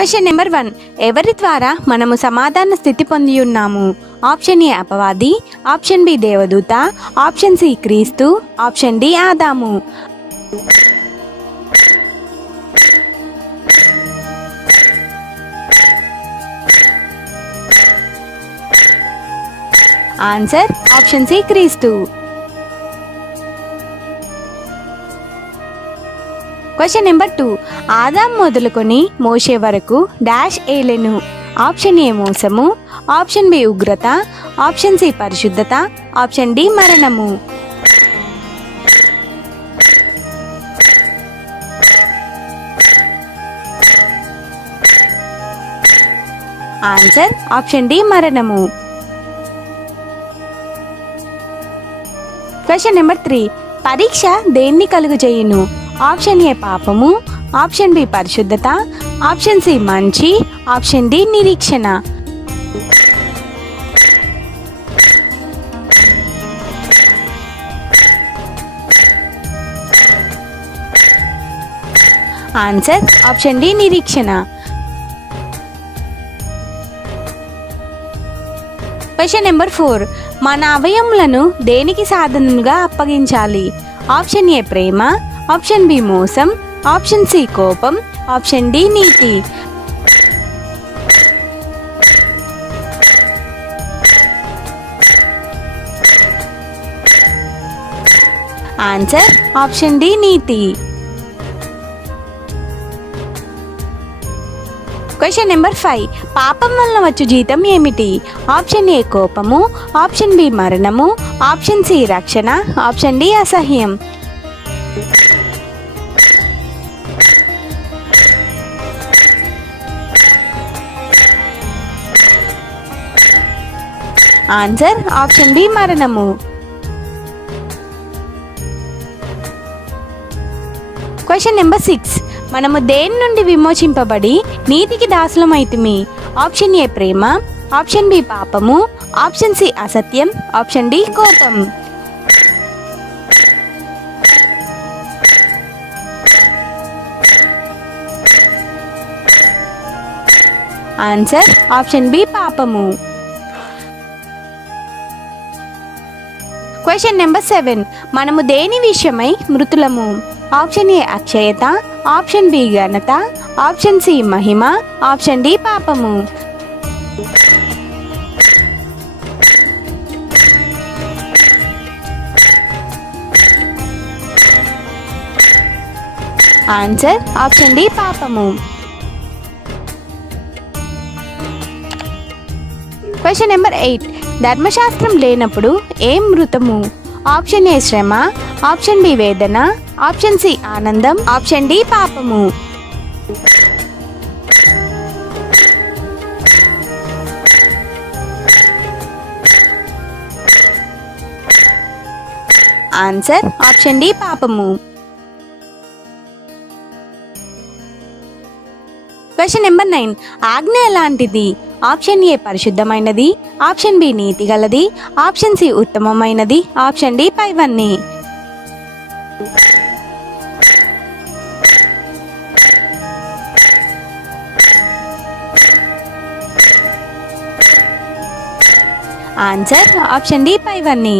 Question number 1. ఎవరి ద్వారా మనము సమాధాన స్థితి పొంది ఉన్నాము? ఆప్షన్ ఏ అపవాది, ఆప్షన్ బి దేవదూత, ఆప్షన్ సి క్రీస్తు, ఆప్షన్ డి ఆదాము. ఆన్సర్ ఆప్షన్ సి క్రీస్తు. Question number 2. ఆదాం మొదలుకొని మోషే వరకు డాష్ ఏలెను. ఆప్షన్ ఏ మోసము, ఆప్షన్ బి ఉగ్రత, ఆప్షన్ సి పరిశుద్ధత, ఆప్షన్ డి మరణము. ఆన్సర్ ఆప్షన్ డి మరణము. Question number 3. పరీక్ష దేన్ని కలుగజేయును? ఆప్షన్ ఏ పాపము, ఆప్షన్ బి పరిశుద్ధత, ఆప్షన్ సి మంచి, ఆప్షన్ డి నిరీక్షణ. ఆన్సర్ ఆప్షన్ డి నిరీక్షణ. Question number 4. మన అవయములను దేనికి సాధనగా అప్పగించాలి? ఆప్షన్ ఏ ప్రేమ, ఆప్షన్ బి మోసం, ఆప్షన్ సి కోపం, ఆప్షన్ డి నీతి. ఆన్సర్ ఆప్షన్ డి నీతి. Question number 5. పాపం వలన వచ్చు జీతం ఏమిటి? ఆప్షన్ ఏ కోపము, ఆప్షన్ బి మరణము, ఆప్షన్ సి రక్షణ, ఆప్షన్ డి అసహ్యం. ఆన్సర్ ఆప్షన్ బి మరణము. Question number 6. మనము దేని నుండి విమోచింపబడి నీతికి దాసులమైతిమి? ఆప్షన్ ఏ ప్రేమ, ఆప్షన్ బి పాపము, ఆప్షన్ సి అసత్యం, ఆప్షన్ డి కోపం. ఆన్సర్ ఆప్షన్ బి పాపము. Question number 7. మనము దేని విషయమై మృతులము? ఆప్షన్ ఏ అక్షయత, ఆప్షన్ బి ఘనత, ఆప్షన్ సి మహిమ, ఆప్షన్ డి పాపము. ఆన్సర్ ఆప్షన్ డి పాపము. Question number 8. ధర్మశాస్త్రం లేనప్పుడు ఏం మృతము? ఆప్షన్ ఏ శ్రమ, ఆప్షన్ బి వేదన, ఆప్షన్ సి ఆనందం, ఆప్షన్ డి పాపము. ఆన్సర్ ఆప్షన్ డి పాపము. Question number 9. ఆజ్ఞ ఎలాంటిది? ఆప్షన్ ఏ పరిశుద్ధమైనది, ఆప్షన్ బి నీతి గలది, ఆప్షన్ సి ఉత్తమమైనది, ఆప్షన్ డి పైవన్నీ. ఆన్సర్ ఆప్షన్ డి పైవన్నీ.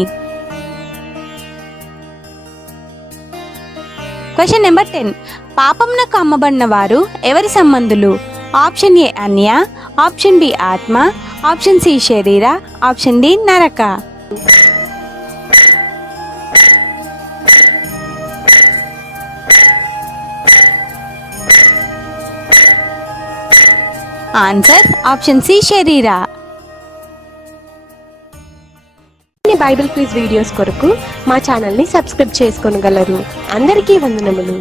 Question number 10. పాపంనకు అమ్మబడిన వారు ఎవరి సంబంధులు? ఆప్షన్ ఏ అన్య, ఆప్షన్ బి ఆత్మ, ఆప్షన్ సి శరీర, ఆప్షన్ డి నరక. ఆన్సర్ ఆప్షన్ సి శరీర. బైబిల్ క్విజ్ వీడియోస్ కొరకు మా ఛానల్ని సబ్స్క్రైబ్ చేసుకోగలరు. అందరికీ వందనములు.